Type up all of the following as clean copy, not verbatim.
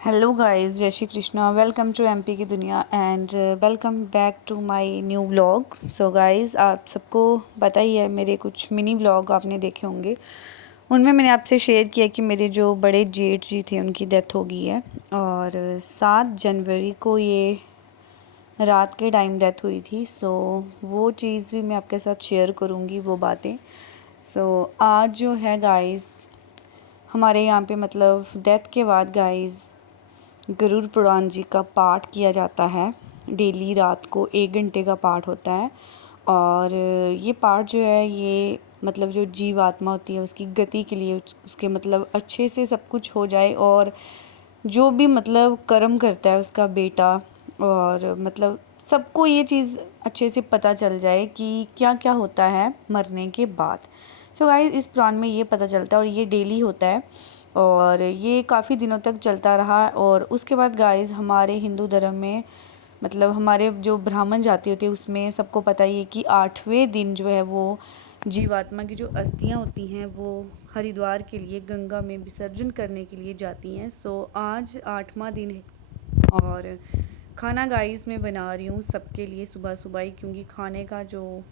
Hello guys, जय Shri Krishna. Welcome to MP की दुनिया and welcome back to my new vlog. So guys, आप सबको पता ही है, मेरे कुछ मिनी व्लॉग आपने देखे होंगे। उनमें मैंने आपसे शेयर किया कि मेरे जो बड़े जेठ जी थे उनकी डेथ हो गई है और 7 जनवरी को ये रात के टाइम डेथ हुई थी। सो वो चीज़ भी मैं आपके साथ शेयर करूँगी, वो बातें। सो आज जो है गाइस, हमारे यहाँ पे मतलब डेथ के बाद गाइस गरुड़ पुराण जी का पाठ किया जाता है। डेली रात को 1 घंटे का पाठ होता है और ये पाठ जो है ये मतलब जो जीवात्मा होती है उसकी गति के लिए, उसके मतलब अच्छे से सब कुछ हो जाए और जो भी मतलब कर्म करता है उसका बेटा, और मतलब सबको ये चीज़ अच्छे से पता चल जाए कि क्या क्या होता है मरने के बाद। सो गाइस, इस पुराण में ये पता चलता है और ये डेली होता है और ये काफ़ी दिनों तक चलता रहा। और उसके बाद गाइस, हमारे हिंदू धर्म में मतलब हमारे जो ब्राह्मण जाति होती है उसमें सबको पता ही है कि 8वें दिन जो है वो जीवात्मा की जो अस्थियां होती हैं वो हरिद्वार के लिए गंगा में विसर्जन करने के लिए जाती हैं। सो आज 8वां दिन है और खाना गाइस मैं बना रही हूँ सबके लिए सुबह सुबह ही, क्योंकि खाने का जो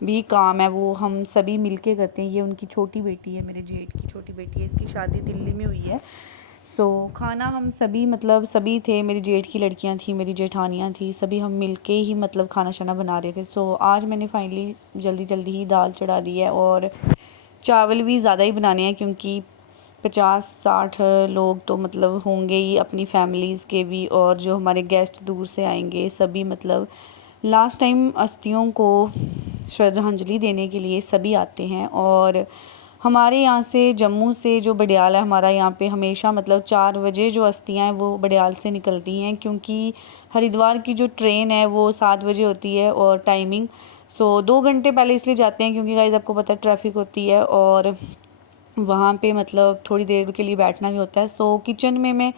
भी काम है वो हम सभी मिलके करते हैं। ये उनकी छोटी बेटी है, मेरे जेठ की छोटी बेटी है, इसकी शादी दिल्ली में हुई है। सो खाना हम सभी मतलब सभी थे, मेरी जेठ की लड़कियां थी, मेरी जेठानियां थी, सभी हम मिलके ही मतलब खाना शाना बना रहे थे। सो आज मैंने फाइनली जल्दी जल्दी ही दाल चढ़ा दी है और चावल भी ज़्यादा ही बनाने हैं, क्योंकि 50-60 लोग तो मतलब होंगे ही अपनी फैमिलीज़ के भी, और जो हमारे गेस्ट दूर से आएंगे सभी मतलब लास्ट टाइम अस्थियों को श्रद्धांजलि देने के लिए सभी आते हैं। और हमारे यहाँ से जम्मू से जो बडियाल है हमारा, यहाँ पे हमेशा मतलब 4 बजे जो अस्थियाँ हैं वो बडियाल से निकलती हैं, क्योंकि हरिद्वार की जो ट्रेन है वो 7 बजे होती है और टाइमिंग। सो 2 घंटे पहले इसलिए जाते हैं क्योंकि गाइस आपको पता है ट्रैफिक होती है और वहाँ पे मतलब थोड़ी देर के लिए बैठना भी होता है। सो किचन में मैं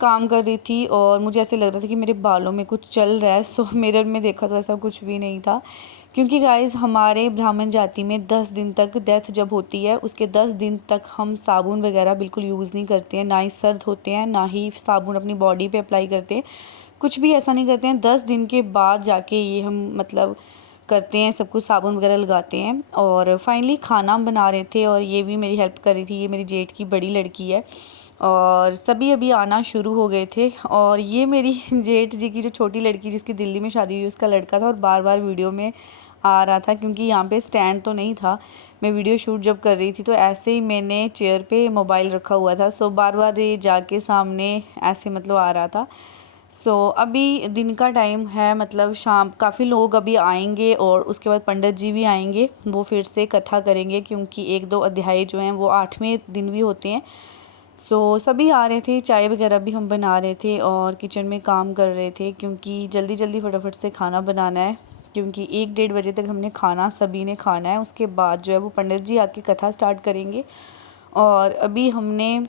काम कर रही थी और मुझे ऐसे लग रहा था कि मेरे बालों में कुछ चल रहा है। सो मिरर में देखा तो ऐसा कुछ भी नहीं था, क्योंकि गाइस हमारे ब्राह्मण जाति में 10 दिन तक डेथ जब होती है उसके 10 दिन तक हम साबुन वगैरह बिल्कुल यूज़ नहीं करते हैं, ना ही सर धोते हैं, ना ही साबुन अपनी बॉडी पे अप्लाई करते हैं, कुछ भी ऐसा नहीं करते हैं। 10 दिन के बाद जाके ये हम मतलब करते हैं, सब कुछ साबुन वगैरह लगाते हैं। और फाइनली खाना हम बना रहे थे और ये भी मेरी हेल्प कर रही थी, ये मेरी जेठ की बड़ी लड़की है और सभी अभी आना शुरू हो गए थे। और ये मेरी जेठ जी की जो छोटी लड़की जिसकी दिल्ली में शादी हुई उसका लड़का था और बार बार वीडियो में आ रहा था, क्योंकि यहाँ पे स्टैंड तो नहीं था। मैं वीडियो शूट जब कर रही थी तो ऐसे ही मैंने चेयर पे मोबाइल रखा हुआ था, सो बार बार ये जाके सामने ऐसे मतलब आ रहा था। सो अभी दिन का टाइम है, मतलब शाम, काफ़ी लोग अभी आएंगे और उसके बाद पंडित जी भी आएंगे, वो फिर से कथा करेंगे, क्योंकि 1-2 अध्याय जो हैं वो 8वें दिन भी होते हैं। सो सभी आ रहे थे, चाय वगैरह भी हम बना रहे थे और किचन में काम कर रहे थे, क्योंकि जल्दी जल्दी फटाफट से खाना बनाना है, क्योंकि 1-1:30 बजे तक हमने खाना सभी ने खाना है। उसके बाद जो है वो पंडित जी आके कथा स्टार्ट करेंगे और अभी हमने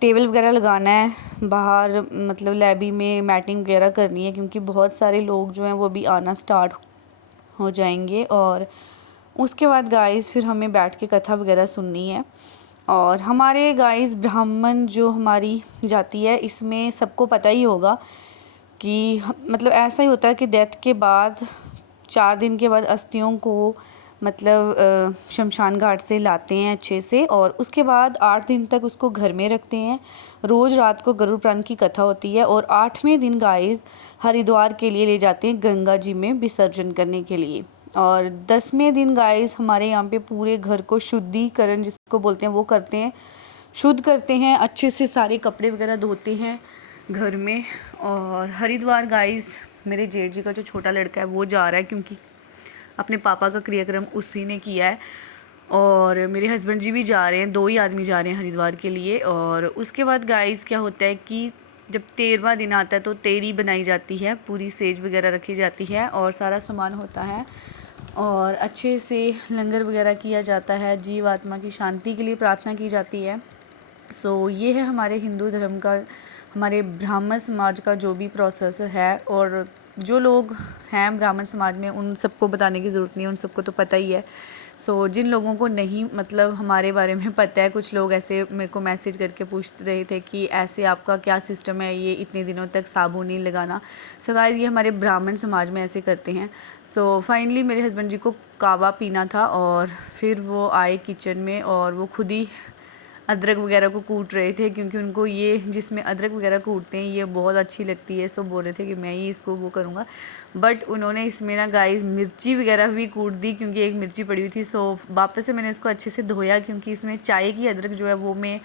टेबल वगैरह लगाना है बाहर, मतलब लैबी में मैटिंग वगैरह करनी है, क्योंकि बहुत सारे लोग जो हैं वो भी आना स्टार्ट हो जाएंगे। और उसके बाद गाइस फिर हमें बैठ के कथा वगैरह सुननी है। और हमारे गाइस ब्राह्मण जो हमारी जाति है इसमें सबको पता ही होगा कि मतलब ऐसा ही होता है कि डेथ के बाद 4 दिन के बाद अस्थियों को मतलब शमशान घाट से लाते हैं अच्छे से, और उसके बाद 8 दिन तक उसको घर में रखते हैं। रोज़ रात को गरुड़ पुराण की कथा होती है और 8वें दिन गाइस हरिद्वार के लिए ले जाते हैं गंगा जी में विसर्जन करने के लिए। और 10वें दिन गाइस हमारे यहाँ पे पूरे घर को शुद्धिकरण जिसको बोलते हैं वो करते हैं, शुद्ध करते हैं, अच्छे से सारे कपड़े वगैरह धोते हैं घर में। और हरिद्वार गाइस मेरे जेठ जी का जो छोटा लड़का है वो जा रहा है, क्योंकि अपने पापा का क्रियाक्रम उसी ने किया है। और मेरे हस्बैंड जी भी जा रहे हैं, 2 ही आदमी जा रहे हैं हरिद्वार के लिए। और उसके बाद गाइस क्या होता है कि जब 13वां दिन आता है तो तेरी बनाई जाती है, पूरी सेज वगैरह रखी जाती है और सारा सामान होता है और अच्छे से लंगर वगैरह किया जाता है, जीव आत्मा की शांति के लिए प्रार्थना की जाती है। सो ये है हमारे हिंदू धर्म का, हमारे ब्राह्मण समाज का जो भी प्रोसेस है। और जो लोग हैं ब्राह्मण समाज में उन सबको बताने की ज़रूरत नहीं है, उन सबको तो पता ही है। सो जिन लोगों को नहीं मतलब हमारे बारे में पता है, कुछ लोग ऐसे मेरे को मैसेज करके पूछ रहे थे कि ऐसे आपका क्या सिस्टम है, ये इतने दिनों तक साबुन नहीं लगाना। सो गाइस ये हमारे ब्राह्मण समाज में ऐसे करते हैं। सो फाइनली मेरे हस्बैंड जी को कावा पीना था और फिर वो आए किचन में और वो खुद ही अदरक वगैरह को कूट रहे थे, क्योंकि उनको ये जिसमें अदरक वगैरह कूटते हैं ये बहुत अच्छी लगती है। सो बोल रहे थे कि मैं ही इसको वो करूँगा, बट उन्होंने इसमें ना गाइस मिर्ची वगैरह भी कूट दी, क्योंकि एक मिर्ची पड़ी हुई थी। सो वापस से मैंने इसको अच्छे से धोया, क्योंकि इसमें चाय की अदरक जो है वो मैं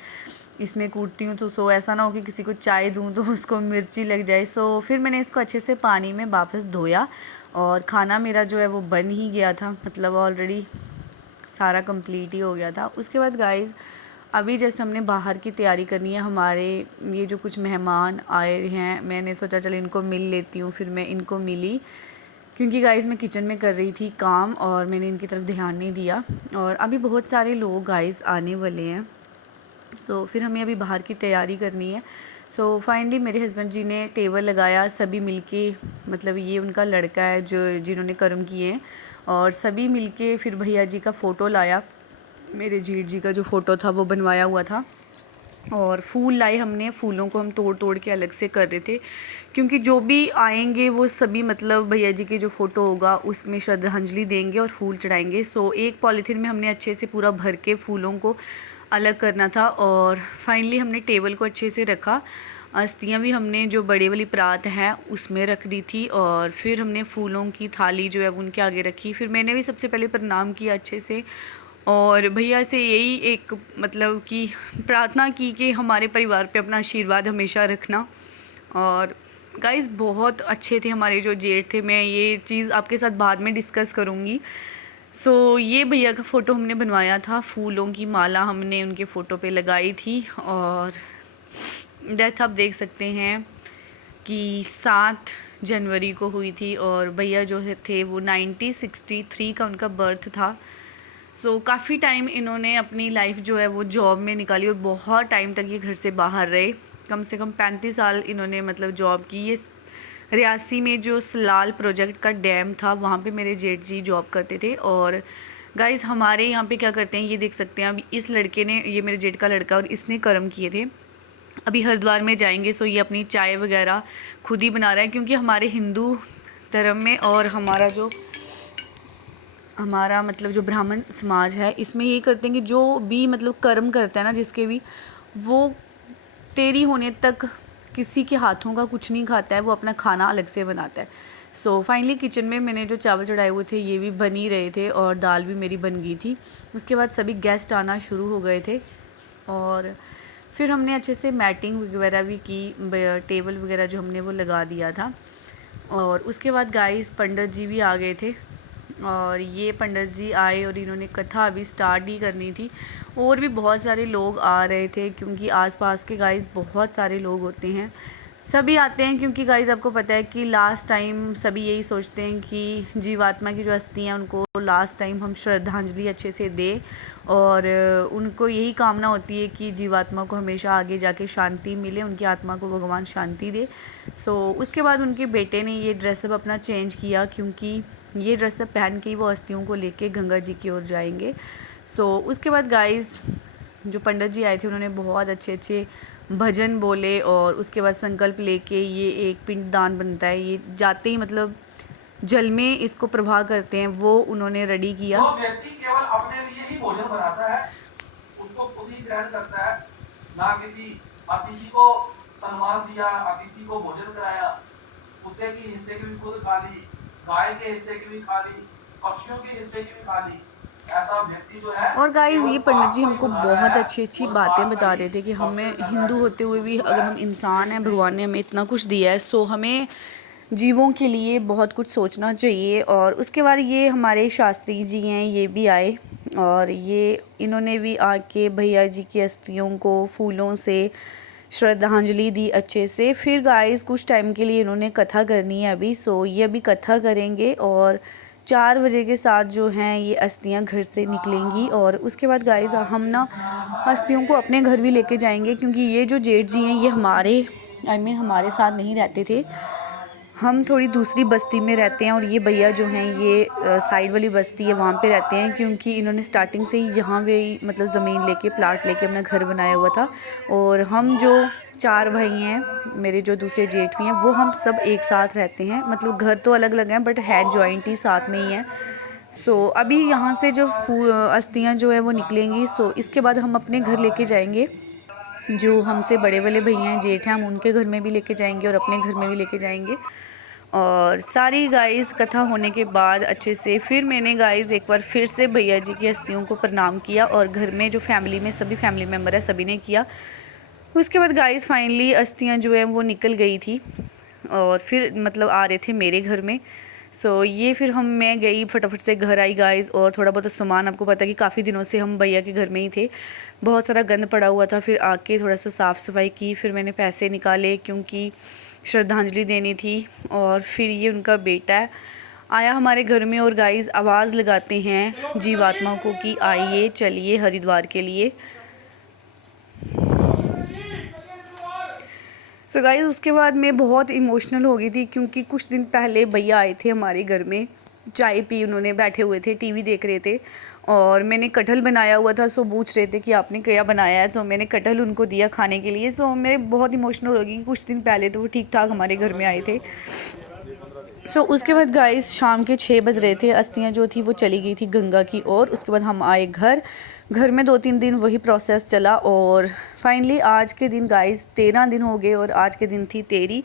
इसमें कूटती हूँ, तो सो ऐसा ना हो कि किसी को चाय दूँ तो उसको मिर्ची लग जाए। सो फिर मैंने इसको अच्छे से पानी में वापस धोया और खाना मेरा जो है वो बन ही गया था, मतलब ऑलरेडी सारा कंप्लीट ही हो गया था। उसके बाद गाइस अभी जस्ट हमने बाहर की तैयारी करनी है। हमारे ये जो कुछ मेहमान आए हैं, मैंने सोचा चल इनको मिल लेती हूँ, फिर मैं इनको मिली, क्योंकि गाइस मैं किचन में कर रही थी काम और मैंने इनकी तरफ ध्यान नहीं दिया। और अभी बहुत सारे लोग गाइस आने वाले हैं, सो फिर हमें अभी बाहर की तैयारी करनी है। सो फाइनली मेरे हस्बैंड जी ने टेबल लगाया, सभी मिलके, मतलब ये उनका लड़का है जो जिन्होंने कर्म किए हैं, और सभी मिलके फिर भैया जी का फ़ोटो लाया। मेरे जीठ जी का जो फ़ोटो था वो बनवाया हुआ था, और फूल लाए हमने। फूलों को हम तोड़ तोड़ के अलग से कर रहे थे, क्योंकि जो भी आएंगे वो सभी मतलब भैया जी के जो फ़ोटो होगा उसमें श्रद्धांजलि देंगे और फूल चढ़ाएंगे। सो एक पॉलीथीन में हमने अच्छे से पूरा भर के फूलों को अलग करना था, और फाइनली हमने टेबल को अच्छे से रखा। अस्थियाँ भी हमने जो बड़े वाली परात है उसमें रख दी थी, और फिर हमने फूलों की थाली जो है वो उनके आगे रखी। फिर मैंने भी सबसे पहले प्रणाम किया अच्छे से, और भैया से यही एक मतलब कि प्रार्थना की कि हमारे परिवार पे अपना आशीर्वाद हमेशा रखना। और गाइस बहुत अच्छे थे हमारे जो जेठ थे, मैं ये चीज़ आपके साथ बाद में डिस्कस करूँगी। सो ये भैया का फ़ोटो हमने बनवाया था, फूलों की माला हमने उनके फ़ोटो पे लगाई थी, और डेथ आप देख सकते हैं कि 7 जनवरी को हुई थी, और भैया जो थे वो 1963 का उनका बर्थ था। सो काफ़ी टाइम इन्होंने अपनी लाइफ जो है वो जॉब में निकाली, और बहुत टाइम तक ये घर से बाहर रहे। कम से कम 35 साल इन्होंने मतलब जॉब की। ये रियासी में जो सलाल प्रोजेक्ट का डैम था वहाँ पे मेरे जेठ जी जॉब करते थे। और गाइस हमारे यहाँ पे क्या करते हैं ये देख सकते हैं। अभी इस लड़के ने, ये मेरे जेठ का लड़का, और इसने कर्म किए थे। अभी हरिद्वार में जाएंगे, सो ये अपनी चाय वगैरह खुद ही बना रहा है, क्योंकि हमारे हिंदू धर्म में और हमारा मतलब जो ब्राह्मण समाज है इसमें ये करते हैं कि जो भी मतलब कर्म करता है ना जिसके भी, वो तेरी होने तक किसी के हाथों का कुछ नहीं खाता है, वो अपना खाना अलग से बनाता है। सो फाइनली किचन में मैंने जो चावल चढ़ाए हुए थे ये भी बन ही रहे थे, और दाल भी मेरी बन गई थी। उसके बाद सभी गेस्ट आना शुरू हो गए थे, और फिर हमने अच्छे से मैटिंग वगैरह भी की, टेबल वगैरह जो हमने वो लगा दिया था। और उसके बाद गाइस पंडित जी भी आ गए थे, और ये पंडित जी आए और इन्होंने कथा अभी स्टार्ट ही करनी थी। और भी बहुत सारे लोग आ रहे थे, क्योंकि आसपास के गाइस बहुत सारे लोग होते हैं, सभी आते हैं, क्योंकि गाइस आपको पता है कि लास्ट टाइम सभी यही सोचते हैं कि जीवात्मा की जो अस्थि हैं उनको लास्ट टाइम हम श्रद्धांजलि अच्छे से दें, और उनको यही कामना होती है कि जीवात्मा को हमेशा आगे जाके शांति मिले, उनकी आत्मा को भगवान शांति दे। सो उसके बाद उनके बेटे ने ये ड्रेसअप अपना चेंज किया, क्योंकि ये ड्रेसअप पहन के ही वो अस्थियों को लेके गंगा जी की ओर जाएंगे। सो उसके बाद गाइस जो पंडित जी आए थे उन्होंने बहुत अच्छे अच्छे भजन बोले, और उसके बाद संकल्प लेके ये एक पिंडदान बनता है, ये जाते ही मतलब जल में इसको प्रवाह करते हैं, वो उन्होंने रेडी किया। जो व्यक्ति केवल अपने लिए ही भोजन बनाता है उसको खुद ही ग्रहण करता है, ना कि अतिथि को सम्मान दिया, अतिथि को भोजन कराया, कुत्ते की हिस्से की भी खुद खा ली, गाय के हिस्से की भी खा ली, पक्षियों के हिस्से की भी खा ली। ऐसा व्यक्ति जो है, और गाइस ये पंडित जी को ही हमको बना रहा बहुत है अच्छी अच्छी और बातें पाप का बता ही रहे थे कि हमें भक्षण कर रहा हिंदू है। होते हुए भी जो अगर है हम इंसान हैं, इसलिए भगवान ने हमें इतना कुछ दिया है, सो हमें जीवों के लिए बहुत कुछ सोचना चाहिए। और उसके बाद ये हमारे शास्त्री जी हैं, ये भी आए, और ये इन्होंने भी आके भैया जी की अस्थियों को फूलों से श्रद्धांजलि दी अच्छे से। फिर गाइस कुछ टाइम के लिए इन्होंने कथा करनी है अभी, सो ये अभी कथा करेंगे, और 4 बजे के साथ जो हैं ये अस्थियां घर से निकलेंगी। और उसके बाद गाइस हम ना अस्थियों को अपने घर भी लेके जाएंगे, क्योंकि ये जो जेठ जी हैं ये हमारे हमारे साथ नहीं रहते थे, हम थोड़ी दूसरी बस्ती में रहते हैं और ये भैया जो हैं ये साइड वाली बस्ती है वहाँ पे रहते हैं, क्योंकि इन्होंने स्टार्टिंग से ही यहाँ पे मतलब ज़मीन लेके प्लाट लेके अपना घर बनाया हुआ था। और हम जो 4 भाई हैं, मेरे जो दूसरे जेठ भी हैं, वो हम सब एक साथ रहते हैं। मतलब घर तो अलग अलग हैं बट है जॉइंट ही साथ में ही हैं। सो अभी यहाँ से जो अस्थियाँ जो है वो निकलेंगी, सो इसके बाद हम अपने घर लेके जाएंगे। जो हमसे बड़े वाले भैया हैं, जेठ हैं, हम उनके घर में भी लेके जाएंगे और अपने घर में भी लेके जाएंगे। और सारी गाइस कथा होने के बाद अच्छे से फिर मैंने गाइस एक बार फिर से भैया जी की अस्थियों को प्रणाम किया और घर में जो फैमिली में सभी फैमिली मेम्बर है सभी ने किया। उसके बाद गाइस फाइनली अस्थियाँ जो है वो निकल गई थी और फिर मतलब आ रहे थे मेरे घर में। सो ये फिर मैं गई फटाफट से घर आई गाइस, और थोड़ा बहुत सामान, आपको पता है कि काफ़ी दिनों से हम भैया के घर में ही थे, बहुत सारा गंद पड़ा हुआ था। फिर आके थोड़ा सा साफ़ सफाई की, फिर मैंने पैसे निकाले क्योंकि श्रद्धांजलि देनी थी। और फिर ये उनका बेटा आया हमारे घर में और गाइस आवाज़ लगाते हैं जीवात्मा को कि आइए चलिए हरिद्वार के लिए। सो गाइस उसके बाद मैं बहुत इमोशनल हो गई थी क्योंकि कुछ दिन पहले भैया आए थे हमारे घर में, चाय पी उन्होंने, बैठे हुए थे टीवी देख रहे थे और मैंने कटहल बनाया हुआ था। सो पूछ रहे थे कि आपने क्या बनाया है, तो मैंने कटहल उनको दिया खाने के लिए। सो मैं बहुत इमोशनल हो गई कि कुछ दिन पहले तो वो ठीक ठाक हमारे घर में आए थे। सो उसके बाद गाइस शाम के 6 बज रहे थे, अस्थियाँ जो थी वो चली गई थी गंगा की ओर। उसके बाद हम आए घर में 2-3 दिन वही प्रोसेस चला और फाइनली आज के दिन गाइस 13 दिन हो गए और आज के दिन थी 13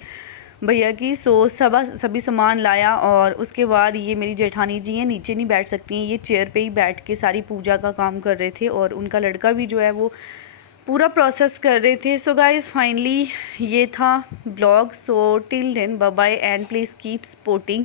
भैया की। सो सभी सामान लाया और उसके बाद ये मेरी जेठानी जी हैं, नीचे नहीं बैठ सकती हैं, ये चेयर पे ही बैठ के सारी पूजा का काम कर रहे थे और उनका लड़का भी जो है वो पूरा प्रोसेस कर रहे थे। सो गाइस फाइनली ये था blog. So till then bye bye and please keep supporting.